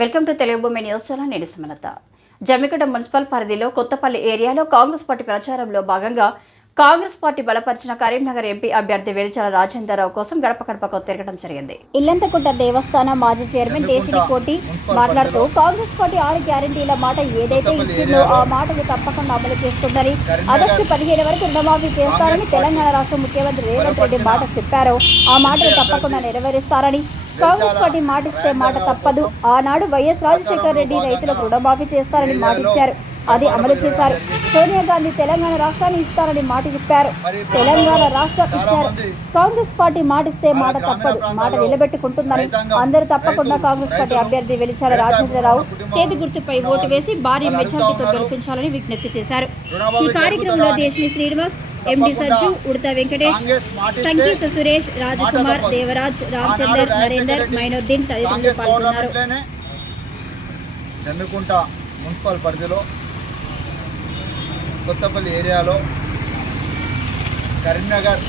Welcome to Telugu భూమి news channel. నేను Sumalatha. జమ్మికట municipal పరిధిలో కొత్తపల్లి ఏరియాలో కాంగ్రెస్ పార్టీ ప్రచారంలో భాగంగా కాంగ్రెస్ పార్టీ బలపరిచిన కరీంనగర్ ఎంపీ అభ్యర్థి వెలిచాల రాజేంద్రరావు కోసం గడప గడపకు తిరగడం జరిగింది. ఇల్లంతకుంట దేవస్థానం మాజీ చైర్మన్ దేశిని కోటి మాట్లాడుతూ కాంగ్రెస్ పార్టీ ఆరు గ్యారంటీల మాట ఏదైతే ఇచ్చిందో ఆ మాటను తప్పకుండా అమలు చేస్తుందని ఆగస్టు పదిహేను వరకు రుణమాఫీ చేస్తారని తెలంగాణ రాష్ట్ర ముఖ్యమంత్రి రేవంత్ రెడ్డి మాట చెప్పారో. ఆ మాటను తప్పకుండా నెరవేరుస్తారని కాంగ్రెస్ పార్టీ మాటిస్తే మాట తప్పదు. ఆనాడు వైఎస్ రాజశేఖర రెడ్డి రైతులకు రుణమాఫీ చేస్తారని మాటిచ్చారు. అది అమలు చేశారు. సోనియా గాంధీ తెలంగాణ రాష్ట్రాన్ని ఇస్తారని మాట చెప్పారు. తెలంగాణ రాష్ట్రం ఇచ్చారు. కాంగ్రెస్ పార్టీ మాటిస్తే మాట తప్పదు. మాట నిలబెట్టుకుంటుందని అందరూ తప్పకుండా కాంగ్రెస్ పార్టీ అభ్యర్థి వెలిచాల రాజేంద్రరావు చేతి గుర్తుపై ఓటు వేసి భారీ మెజార్టీతో గెలిపించాలని విజ్ఞప్తి చేశారు. ఈ కార్యక్రమంలో దేశిని శ్రీనివాస్ ఎండి సజ్జు ఉడత వెంకటేష్ సంగీత సురేష్ రాజకుమార్ దేవరాజ్ రామచందర్ నరేందర్ మైనుద్దీన్ తదితరులు పాల్గొన్నారు. మున్సిపల్ పరిధిలో కొత్తపల్లి ఏరియాలో కరీంనగర్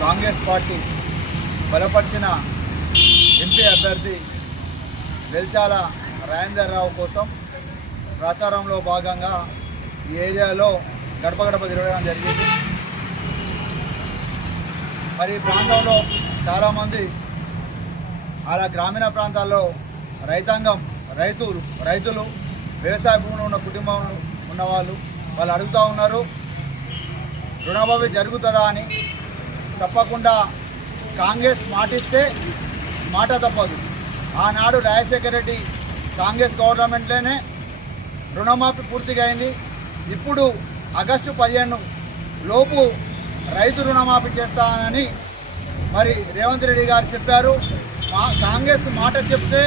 కాంగ్రెస్ పార్టీ బలపరిచిన ఎంపీ అభ్యర్థి వెల్చాల రాజేందర్ రావు కోసం ప్రచారంలో భాగంగా ఈ ఏరియాలో గడప గడప తిరగడం జరిగింది. మరి ప్రాంతంలో చాలామంది అలా గ్రామీణ ప్రాంతాల్లో రైతాంగం రైతులు రైతులు వ్యవసాయ భూములు ఉన్న కుటుంబం ఉన్నవాళ్ళు వాళ్ళు అడుగుతూ ఉన్నారు రుణమాఫీ జరుగుతుందా అని. తప్పకుండా కాంగ్రెస్ మాటిస్తే మాట తప్పదు. ఆనాడు రాజశేఖర రెడ్డి కాంగ్రెస్ గవర్నమెంట్లోనే రుణమాఫీ పూర్తిగా అయింది. ఇప్పుడు ఆగస్టు పదిహేను లోపు రైతు రుణమాఫీ చేస్తానని మరి రేవంత్ రెడ్డి గారు చెప్పారు. మా కాంగ్రెస్ మాట చెప్తే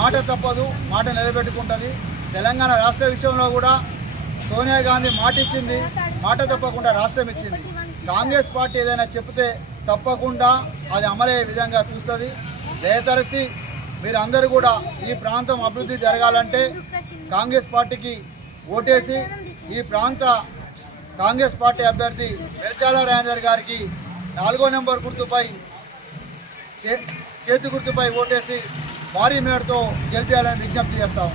మాట తప్పదు మాట నిలబెట్టుకుంటుంది. తెలంగాణ రాష్ట్ర విషయంలో కూడా సోనియా గాంధీ మాట ఇచ్చింది. మాట తప్పకుండా రాష్ట్రం ఇచ్చింది. కాంగ్రెస్ పార్టీ ఏదైనా చెప్తే తప్పకుండా అది అమలయ్యే విధంగా చూస్తుంది. దయతరచి మీరందరూ కూడా ఈ ప్రాంతం అభివృద్ధి జరగాలంటే కాంగ్రెస్ పార్టీకి ఓటేసి ఈ ప్రాంత కాంగ్రెస్ పార్టీ అభ్యర్థి వెల్చాల రాజేందర్ గారికి నాలుగో నెంబర్ గుర్తుపై చే చేతి గుర్తుపై ఓటేసి భారీ మేడతో గెలిపించాలని విజ్ఞప్తి చేస్తాము